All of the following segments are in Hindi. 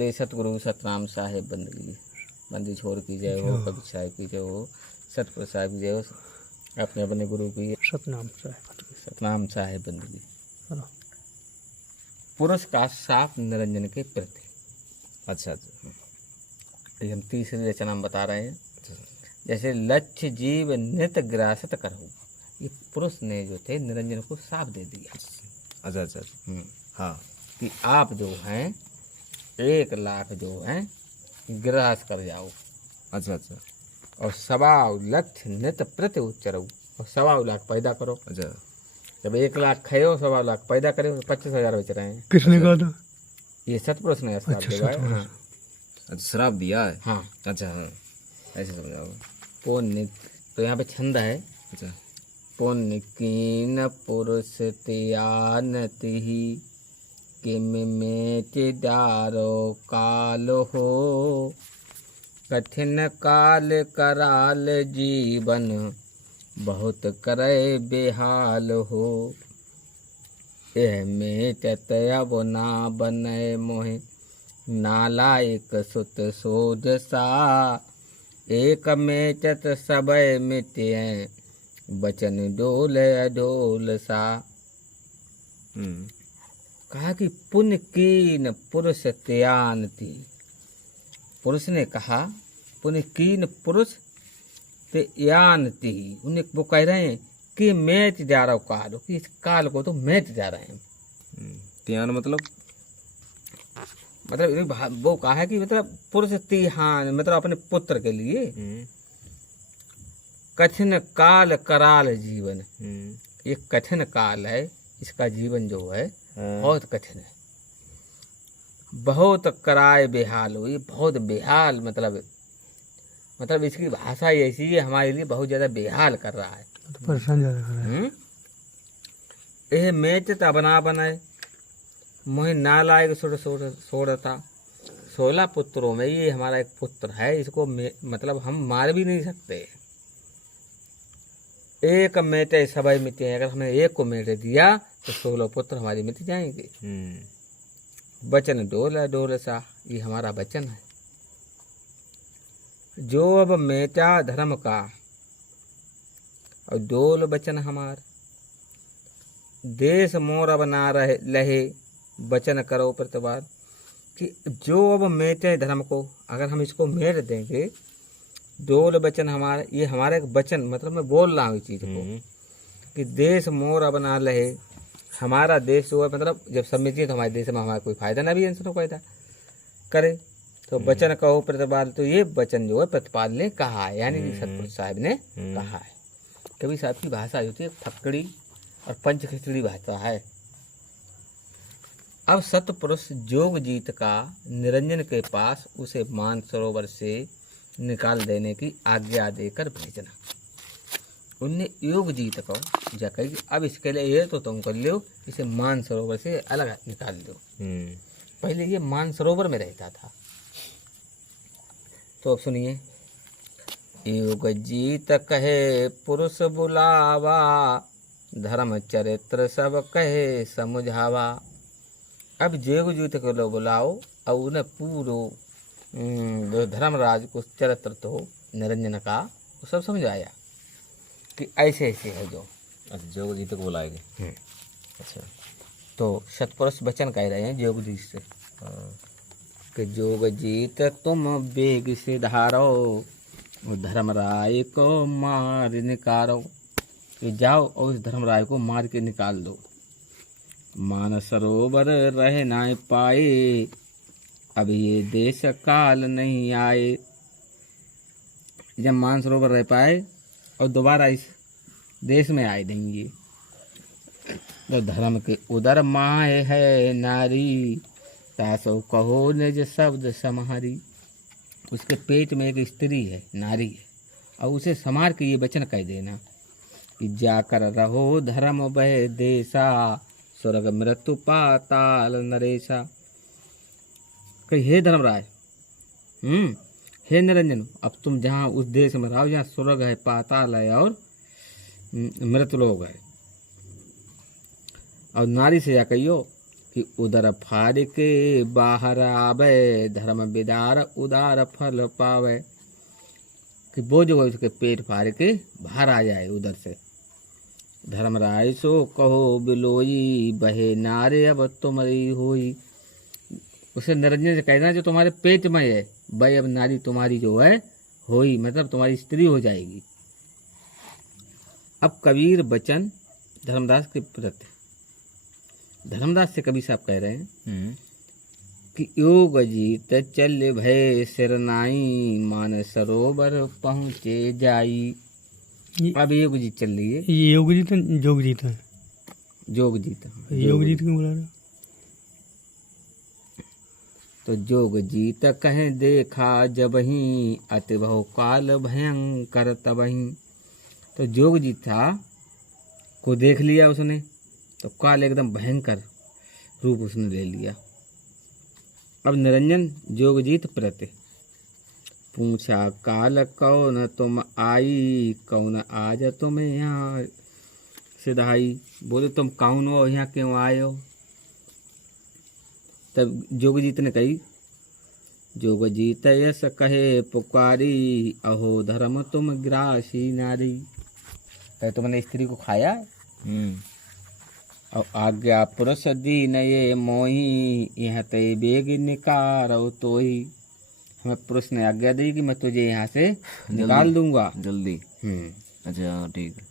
बोले सतगुरु सतनाम साहेब बंदगी बंदी छोड़ की जय हो, कबीर साहिब की जय हो, सतगुरु साहिब की जय हो, अपने अपने गुरु की सतनाम साहेब बंदगी। पुरुष का साफ निरंजन के प्रति। अच्छा ये हम तीसरी रचना में बता रहे हैं। जैसे लक्ष्य जीव नित ग्रासत करो, ये पुरुष ने जो थे निरंजन को साफ दे दिया। अच्छा हाँ, कि आप जो हैं 1 लाख जो हैं ग्रास कर जाओ। अच्छा और 1.25 लाख नित प्रति उच्चरो, और 1.25 लाख पैदा करो। अच्छा, जब 1 लाख खाओ 1.25 लाख पैदा करे तो 25,000 बच रहे हैं। किसने कहा था? ये सतपुरुष ने श्राप दिया है। हाँ अच्छा श्राप दिया है। हाँ अच्छा हाँ, ऐसे समझाओ। पुण्य, तो यहाँ पे छंद है। अच्छा, पुण्य कीन पुरुष त्यानति किम में चिदारो काल हो, कठिन काल कराल जीवन बहुत करे बेहाल हो। एह में चतयब ना बने मोहे नालायक सुत सोजसा, एक में चत सबय मिट्य बचन डोल अडोल सा। कहा कि पुण्य कीन पुरुष त्यानति, पुरुष ने कहा पुण्य कीन पुरुष त्यानति, उन्हें वो कह रहे हैं कि मैच जा रहा हूँ काल, कि इस काल को तो मैच जा रहे हैं। त्यान मतलब वो कहा है कि मतलब पुरुष तिहान मतलब अपने पुत्र के लिए कठिन काल कराल जीवन, ये कठिन काल है, इसका जीवन जो है बहुत कठिन है। बहुत कराए बेहाल हो, ये बहुत बेहाल मतलब इसकी भाषा ऐसी है हमारे लिए बहुत ज्यादा बेहाल कर रहा है, परेशान ज्यादा कर रहा है। यह मैच बना बनाए मोहि नालायक सोड़ता। 16 पुत्रों में ये हमारा एक पुत्र है, इसको मतलब हम मार भी नहीं सकते। एक मेटे सबई मिट्टी है, अगर हमने एक को मेटे दिया तो 16 पुत्र हमारी मिट जाएंगे। वचन डोल डोल सा, ये हमारा वचन है। जो अब मेटा धर्म का और डोल वचन हमार, देश मोर अब ना रहे लहे वचन करो प्रतिवाद। कि जो अब मेटे धर्म को, अगर हम इसको मेट देंगे, डोल वचन हमारा, ये हमारा एक वचन मतलब मैं बोल रहा हूँ इस चीज को कि देश मोर अब ना लहे, हमारा देश जो है मतलब जब सब मिलती है तो हमारे देश में हमारा कोई फायदा ना भी इंसान फायदा करे, तो वचन कहो प्रतिपाल। तो ये वचन जो है प्रतिपाल ने कहा है, यानी कि सतपुरुष साहब ने कहा है। कभी साहब की भाषा होती है फक्कड़ी और पंच खिचड़ी भाषा है। अब सतपुरुष जोग जीत का निरंजन के पास उसे मानसरोवर से निकाल देने की आज्ञा देकर भेजना। उनने योग जीत को जाकर अब इसके लिए ये तो तुम कर लो, इसे मानसरोवर से अलग निकाल दो। पहले ये मानसरोवर में रहता था। तो अब सुनिए, योग जीत कहे पुरुष बुलावा, धर्म चरित्र सब कहे समझावा। अब योग जीत को लो बुलाओ और उन्हें पूरो जो धर्मराज को चरित्र तो निरंजन का वो सब समझाया कि ऐसे ऐसे है जो। अच्छा, योग जीत को बुलाएंगे। अच्छा, तो सतपुरुष वचन कह रहे हैं योग जीत से कि जोग जीत तुम बेग से धारो, धर्मराय को मार निकालो। कि जाओ और इस धर्मराय को मार के निकाल दो। मानसरोवर रह ना पाए, अब ये देश काल नहीं आए। जब मानसरोवर रह पाए और दोबारा इस देश में आए देंगे। तो धर्म के उदर माए है नारी, तासो कहो निज शब्द समारी। उसके पेट में एक स्त्री है, नारी है, और उसे संभार के ये वचन कह देना कि जाकर रहो धर्म बह देशा, स्वर्ग मृत्यु पाताल नरेशा। कही हे धर्मराज, हे निरंजन, अब तुम जहाँ उस देश में रहो जहाँ स्वर्ग है, पाताल है और मृत लोग है। और नारी से जा कहियो कि उदर फाड़ के बाहर आवे, धर्म विदार उदार फल पावे। कि वो जो है उसके पेट फाड़ के बाहर आ जाए उधर से। धर्मराय सो कहो बिलोई, बहे नारे अब तुम्हारी होई। उसे निरंजन से कहना जो तुम्हारे पेट में है वही अब नारी तुम्हारी जो है होई, मतलब तुम्हारी स्त्री हो जाएगी। अब कबीर बचन धर्मदास के प्रति, धर्मदास से कबीर साहब कह रहे हैं कि योग जीत चल भय सिरनाई, मान सरोवर पहुँचे जाई। अब योग जीत चल रही है। ये योग जीत जोग जीत है। जोग जीत, योग जीत क्यों बुला रहे हो? तो जोग जीत कहें देखा जबही, अति बहु काल भयंकर तबही। तो जोग जीत था को देख लिया उसने, तो काल एकदम भयंकर रूप उसने ले लिया। अब निरंजन जोगजीत प्रति पूछा, काल कौन तुम आई, कौन आज तुम यहाँ सिधाई। बोले तुम कौन हो, यहाँ क्यों आए हो। तब जोगजीत ने कही, जोगजीत यस कहे पुकारी, अहो धर्म तुम ग्रासी नारी। कहे तुमने स्त्री को खाया है? और आज्ञा पुरुष दीन ये मोही, यह ते बेग निकारो तो ही। हमें पुरुष ने आज्ञा दी कि मैं तुझे यहाँ से निकाल दूंगा जल्दी। अच्छा ठीक है।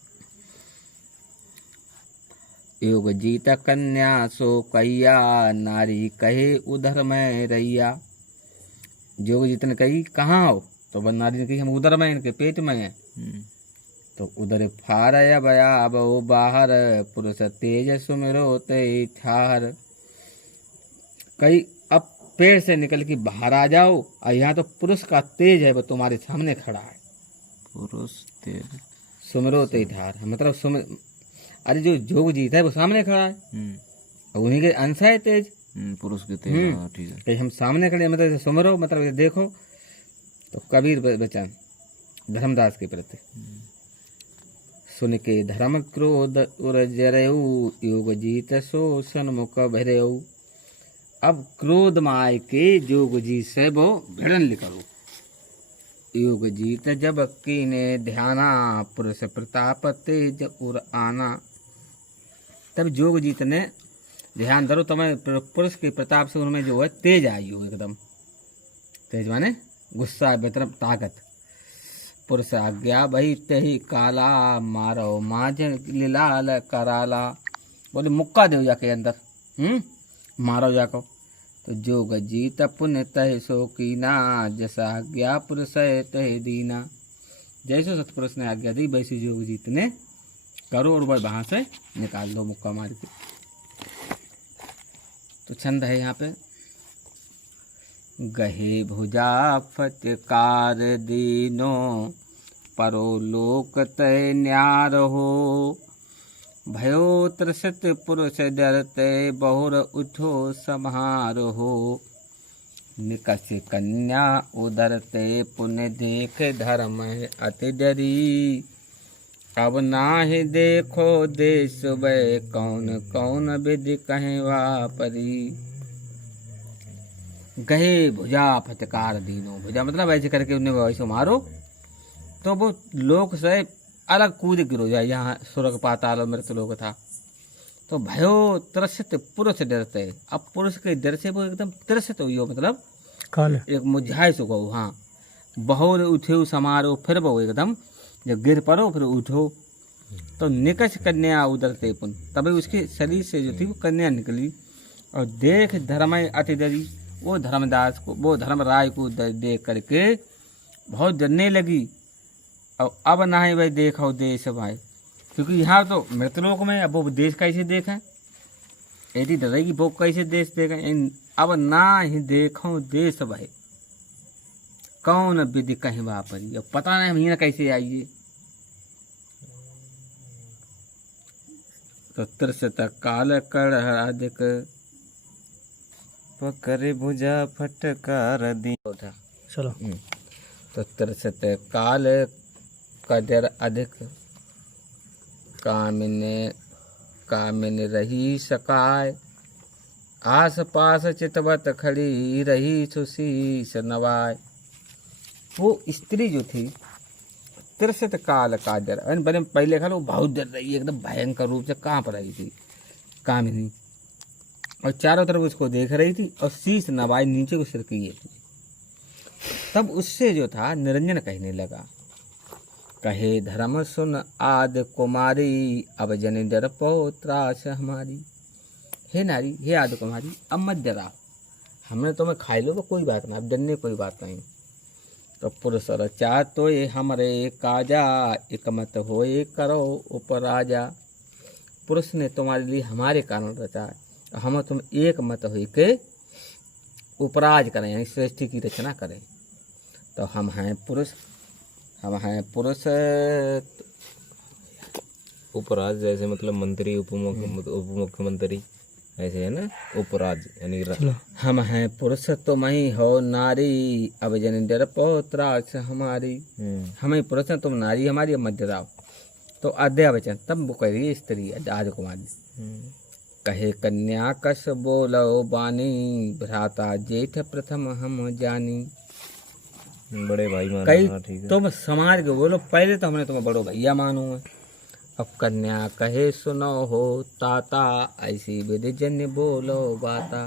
योग जीता कन्या सो कैया, नारी कहे उधर में रैया। जोग जीत ने कही कहाँ हो, तो वह नारी ने कही हम उधर में, इनके पेट में हैं। तो उधर फारय बया बो बाहर, पुरुष तेज सुमिरो ते ठाहर। कई अब पेड़ से निकल के बाहर आ जाओ, और यहाँ तो पुरुष का तेज है वो तुम्हारे सामने खड़ा है। पुरुष तेज सुमिरो ते ठाहर मतलब अरे जो जोग जीत है वो सामने खड़ा है, और उन्हीं के अंश है तेज। पुरुष के तेज, ठीक है। कहीं हम सामने खड़े मतलब सुमिरो मतलब ये देखो। तो कबीर बचन धर्मदास के प्रति सुन के धर्म क्रोध उर्जरऊ, योग जीत सो सन्मुख भरेऊ। अब क्रोध माय के जोग जीत से वो भिड़न निकलो। योग जीत जब कीने ध्याना, पुरुष प्रताप तेज उर आना। तब जोग जीत ने ध्यान धरो, तुम्हें पुरुष के प्रताप से उनमें जो है तेज आई हो, एकदम तेज माने गुस्सा मतलब ताकत। पुरुष आज्ञा बही तही काला, मारो माज लाल कराला। बोले मुक्का दो जाके अंदर, मारो जाको। तो जोग जीत पुण्य तह सो कीना, जैसा आज्ञा पुरुष तह दीना। जैसे सतपुरुष ने आज्ञा दी वैसे जोग जीत ने करो, और वह वहां से निकाल दो मुक्का मार के। तो छंद है यहाँ पे, गहे भुजा फटकार दीनो, परो लोक तय न्यार हो। भयो त्रसित पुरुष डरते, बहुर उठो सम्हार हो। निकष कन्या उदरते, पुण्य देख धर्म अति डरी। अब नाहि देखो देश वै, कौन कौन विधि कहें वापरी। गहे भुजा फटकार दीनो, भुजा मतलब ऐसे करके उन्हें वैसे मारो तो वो लोक से अलग कूद गिरो जाए, यहाँ स्वर्ग पाताल और मृतलोक था। तो भयो त्रसित पुरुष डरते, अब पुरुष के डर से वो एकदम त्रसित हुई हो, मतलब काल एक मुझाए सो गो। हाँ, बहुर उठे समारोह, फिर वो एकदम जब गिर पड़ो फिर उठो। तो निकष कन्या उदरते पुन, तभी उसके शरीर से जो थी वो कन्या निकली। और देख धर्म अति डरी, वो धर्मदास को, वो धर्मराय को देख करके बहुत डरने लगी। और अब ना ही भाई देखो देश भाई, क्योंकि यहाँ तो मृतलोक में, अब वो देश कैसे देखें, यदि डरेगी वो कैसे देश देखें। अब ना ही देखो देश भाई, कौन विधि कहीं वापरी, अब पता नहीं हम यहाँ कैसे आइए। तो त्रसित काल कर अधिक, पकड़े भुजा फटकार दी। चलो। तो त्रसित काल कदर अधिक, कामिन रही सकाय। आस पास चितवत खड़ी रही सुशीस नवाय। वो स्त्री जो थी त्रिशत काल काजर, बने पहले खा वो बहुत डर रही एकदम भयंकर रूप से कांप रही थी कामिनी, और चारों तरफ उसको देख रही थी और शीश नवाई नीचे को सिर किए थी। तब उससे जो था निरंजन कहने लगा, कहे धर्म सुन आद कुमारी, अब जन डर पो त्रास हमारी। हे नारी, हे आद कुमारी, अब मत डराओ, हमने तुम्हें खाई लो तो कोई बात नहीं, अब डरने कोई बात नहीं। तो पुरुष रचा तो ये हमरे काजा, एक मत होए करो उपराजा। पुरुष ने तुम्हारे लिए हमारे कारण रचा है, तो हम तुम एक मत हुई के उपराज करें, यानी सृष्टि की रचना करें। तो हम हैं पुरुष, हम हैं पुरुष। उपराज जैसे मतलब मंत्री, उप मुख्यमंत्री ऐसे है ना, उपराज यानी हम हैं पुरुष तुम ही हो नारी, अब जन डर पो त्रास हमारी। हम ही पुरुष हैं, तुम नारी हमारी, अब मत डराओ। तो अध्याय वचन तब वो कह रही है स्त्री आद कुमारी, कहे कन्या कस बोलो बानी, भ्राता जेठ प्रथम हम जानी। बड़े भाई मानो। कई हाँ, ठीक है। तुम समाज के बोलो, पहले तो हमने तुम्हें बड़ो भैया मानो है। अब कन्या कहे सुनो हो ताता, ऐसी विधि जन्य बोलो बाता।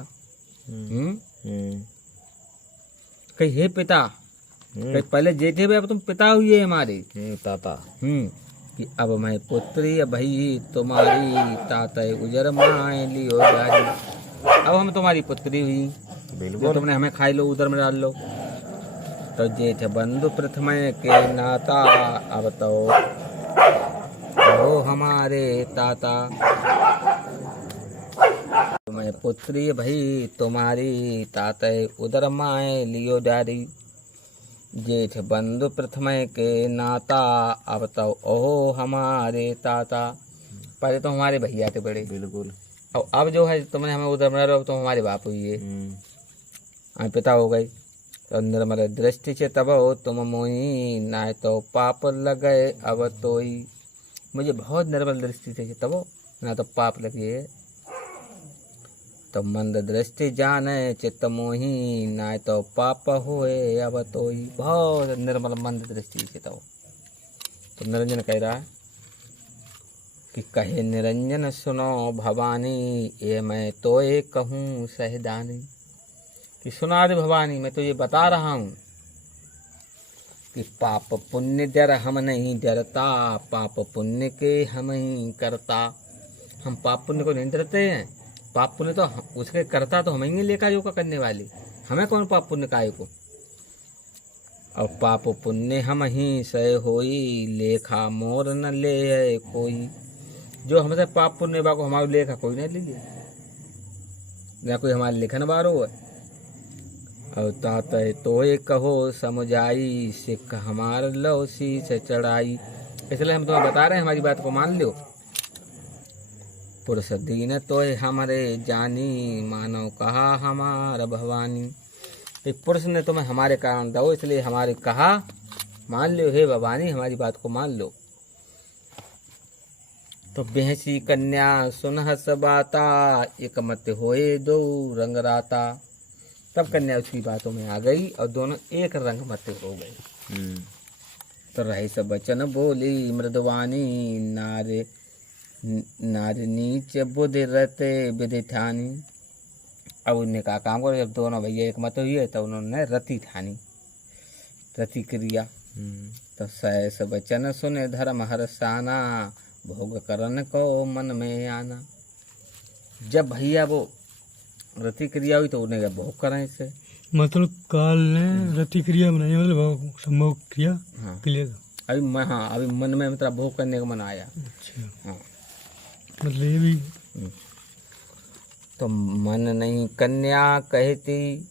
कही हे पिता, कही पहले जेठे भाई, अब तुम पिता हुई है हमारे। ताता। कि अब मैं पुत्री भई तुम्हारी, ताता उजर माए लियो जारी। अब हम तुम्हारी पुत्री हुई, जो तुमने हमें खाई लो उधर में डाल लो। तो जेठ बंधु प्रथम के नाता, अब तो वो हमारे ताता। मैं पुत्री भई तुम्हारी, ताता उदर माए लियो डारी। जेठ बंधु प्रथम के नाता, अब तो ओहो हमारे ताता। पहले तो हमारे भैया थे बड़े, बिल्कुल। और अब जो है तुमने हमें उधर में रहो, तो हमारे बाप हुई है, हम पिता हो गए। तो निर्मल दृष्टि से तब तुम मोही, ना तो पाप लगे अब तोई। मुझे बहुत निर्मल दृष्टि से तब, ना तो पाप लगे। तो मंद दृष्टि जाने चित्त मोही, ना तो पाप होए अब तोई। बहुत निर्मल मंद दृष्टि से तब। तो निरंजन कह रहा है कि कहे निरंजन सुनो भवानी, ये मैं तोए कहूँ सहदानी। कि सुना रे भवानी, मैं तो ये बता रहा हूँ कि पाप पुण्य डर हम नहीं डरता, पाप पुण्य के हम ही करता। हम पाप पुण्य को नहीं डरते हैं, पाप पुण्य तो उसके करता तो हम ही लेखा जोखा करने वाले, हमें कौन पाप पुण्य काहे को। और पाप पुण्य हम ही सह होई, लेखा मोर न ले कोई। जो हमसे पाप पुण्य बा को हमारे लेखा कोई नहीं ले लिया, ना कोई हमारे लेखन बारो है। और ताता तोए कहो समझाई, सिख हमार लो शीश चढ़ाई। इसलिए हम तुम्हें बता रहे हैं, हमारी बात को मान लो। पुरुष दीन तोय हमारे जानी, मानो कहा हमारा भवानी। एक पुरुष ने तुम्हें हमारे कारण दो, इसलिए हमारे कहा मान लो हे भवानी, हमारी बात को मान लो। तो बेहसी कन्या सुनहस बाता, एक मत होए दो रंग राता। तब कन्या उसकी बातों में आ गई और दोनों एक रंग मत हो गए। तो रहे सब वचन बोली मृदवानी, नारे नारी नीच बुद्धि रहते विधि ठानी। अब उनने कहा काम करो, जब दोनों भैया एक मत हुई है तो उन्होंने रति ठानी, रति क्रिया। तो सहस वचन सुने धर्म हर्षाना, भोग करन को मन में आना। जब भैया वो रति क्रिया हुई तो उन्हें भोग करें इससे। मतलब काल ने रति क्रिया बनाई, मतलब संभोग क्रिया के लिए। अभी हाँ, अभी मन में मतलब भोग करने का मन आया। अच्छा, हाँ, मतलब ये भी। तो मन नहीं कन्या कहती,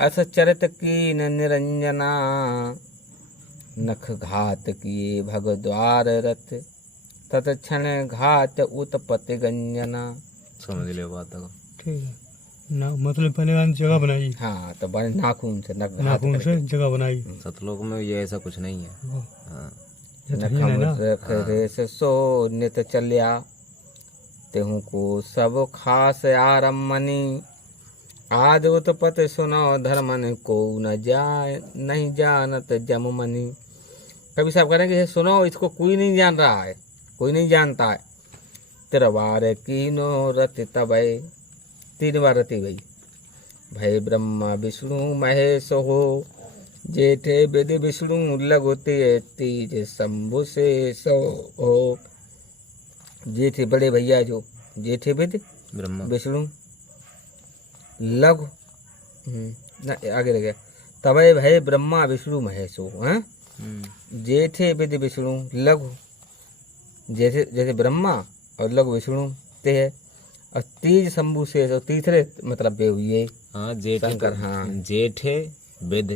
अस चरित की न निरंजना, नख घात किए भगद्वार रथ, तत्क्षण घात उत्पत्ति गंजना। समझ लियो बात को। ठीक है ना, मतलब पहले जगह बनाई। हाँ, तो बड़े नाखून से नाखून से जगह बनाई। सतलोक में ये ऐसा कुछ नहीं है। हाँ। नखम रख रेस सो नित चलिया, तेहू को सब खास आरमनी, आद उत्पत्ति सुनो धर्मन को न जाए नहीं जानत जममनी। कभी साहब करेंगे ये सुनो, इसको कोई नहीं जान रहा है, कोई नहीं जानता है। तिरवार कीनो रति तबय, 3 बार रति भई। भय ब्रह्मा विष्णु महेश हो, जेठे विधि विष्णु लघु तीज शंभु शेष हो। जेठे बड़े भैया जो जेठे विधि ब्रह्मा विष्णु लघु ना आगे रह गया, तबय भय ब्रह्मा विष्णु महेश हो। जेठे विधि विष्णु लघु, जैसे जैसे ब्रह्मा और लघु विष्णु ते है, और तीज शंभु शेष, और तीसरे मतलब वे हुए हाँ जेठे शंकर। हाँ जेठे विद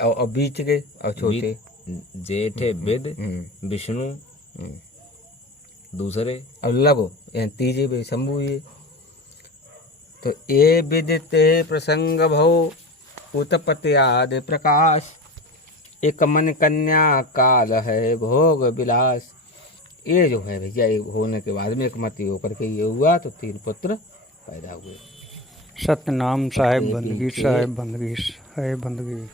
और बीच के और छोटे जेठे विद विष्णु दूसरे और लघु, यानी तीजे वे शंभु ये। तो ये विदिते प्रसंग भव उत्पत्ति आदि प्रकाश, एक मन कन्या काल है भोग विलास। ये जो है भैया, ये होने के बाद में एक मति होकर के ये हुआ, तो 3 पुत्र पैदा हुए। सतनाम साहेब बंदगी, साहेब बंदगी, साहेब बंदगी।